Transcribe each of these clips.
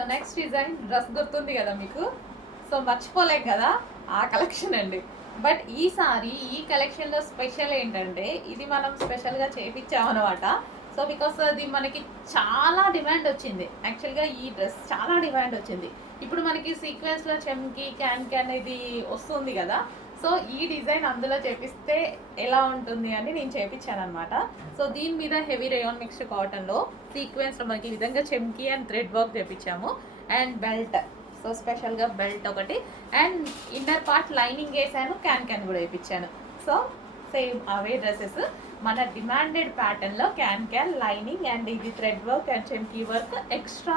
So next design dress గుర్తుంది కదా మీకు. సో మర్చిపోలేం కదా ఆ కలెక్షన్ అండి. బట్ ఈసారి ఈ కలెక్షన్లో స్పెషల్ ఏంటంటే ఇది మనం స్పెషల్గా చేయించామన్నమాట. సో బికాస్ అది మనకి చాలా డిమాండ్ వచ్చింది. యాక్చువల్గా ఈ డ్రెస్ చాలా డిమాండ్ వచ్చింది. ఇప్పుడు మనకి సీక్వెన్స్లో చెమ్కి క్యాన్ ఇది వస్తుంది కదా. సో ఈ డిజైన్ అందులో చేపిస్తే ఎలా ఉంటుంది అని నేను చేయించాను అనమాట. సో దీని మీద హెవీ రేయాన్ మిక్స్డ్ కాటన్లో సీక్వెన్స్లో మనకి ఈ విధంగా చెమ్కి అండ్ థ్రెడ్ వర్క్ చేయించాము. అండ్ బెల్ట్, సో స్పెషల్గా బెల్ట్ ఒకటి అండ్ ఇన్నర్ పార్ట్ లైనింగ్ వేసాను, క్యాన్ కూడా వేయించాను. సో సేమ్ అవే డ్రెస్సెస్ మన డిమాండెడ్ ప్యాటర్న్లో క్యాన్ లైనింగ్ అండ్ ఇది థ్రెడ్ వర్క్ అండ్ చెమ్కీ వర్క్ ఎక్స్ట్రా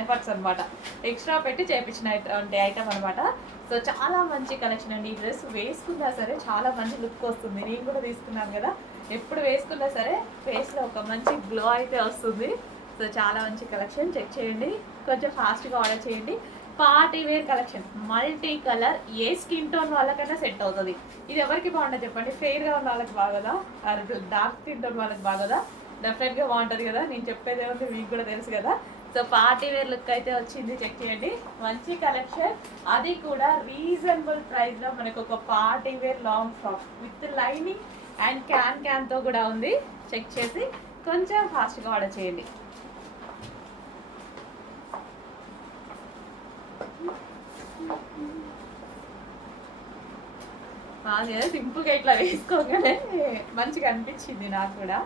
ఎఫర్ట్స్ అనమాట. ఎక్స్ట్రా పెట్టి చేయించిన ఐటమ్ అనమాట. సో చాలా మంచి కలెక్షన్ అండి. ఈ డ్రెస్ వేసుకున్నా సరే చాలా మంచి లుక్ వస్తుంది. నేను కూడా తీసుకున్నాను కదా, ఎప్పుడు వేసుకున్నా సరే ఫేస్లో ఒక మంచి గ్లో అయితే వస్తుంది. సో చాలా మంచి కలెక్షన్, చెక్ చేయండి, కొంచెం ఫాస్ట్గా ఆర్డర్ చేయండి. Party wear collection, multi colour, ఏ స్కిన్ టోన్ వాళ్ళకైనా సెట్ అవుతుంది. ఇది ఎవరికి బాగుంటుంది చెప్పండి? ఫెయిర్గా ఉన్న వాళ్ళకి బాగోదా, డార్క్ స్కిన్ టోన్ వాళ్ళకి బాగోదా? డెఫినెట్గా బాగుంటుంది కదా. నేను చెప్పేది ఏముంది మీకు కూడా తెలుసు కదా. సో పార్టీ వేర్ లుక్ అయితే వచ్చింది, చెక్ చేయండి. మంచి కలెక్షన్, అది కూడా రీజనబుల్ ప్రైస్లో మనకు ఒక party wear long frock with lining and క్యాన్తో కూడా ఉంది. చెక్ చేసి కొంచెం ఫాస్ట్గా ఆర్డర్ చేయండి. బాగా సింపుల్గా ఇట్లా వేసుకోగానే మంచిగా అనిపించింది నాకు కూడా.